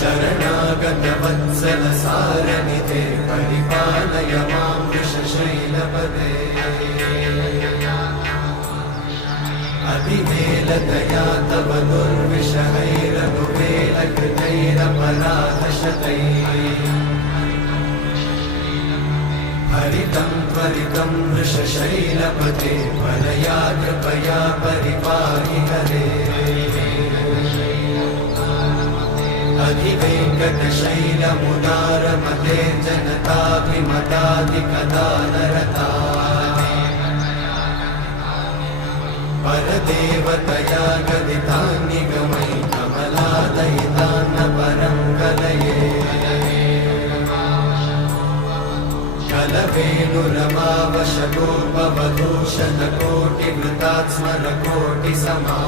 शरणागतवत्सल सारनिधे परिपालय मां वृषशैलपदे अधिवेलदया तव दुर्विषहैरनुवेलकृतैरपराधशतैः हरितं त्वरितं वृषशैलपते परया कृपया परिपाहि हरे अधिवेङ्कटशैलमुदारमते जनताभिमताधिकदानरता परदेवतया गदितान्निगमै कमलादयितान्न परं कलये कलवेणुरमावशतोपवधूषतकोटिवृतात् स्मरकोटिसमा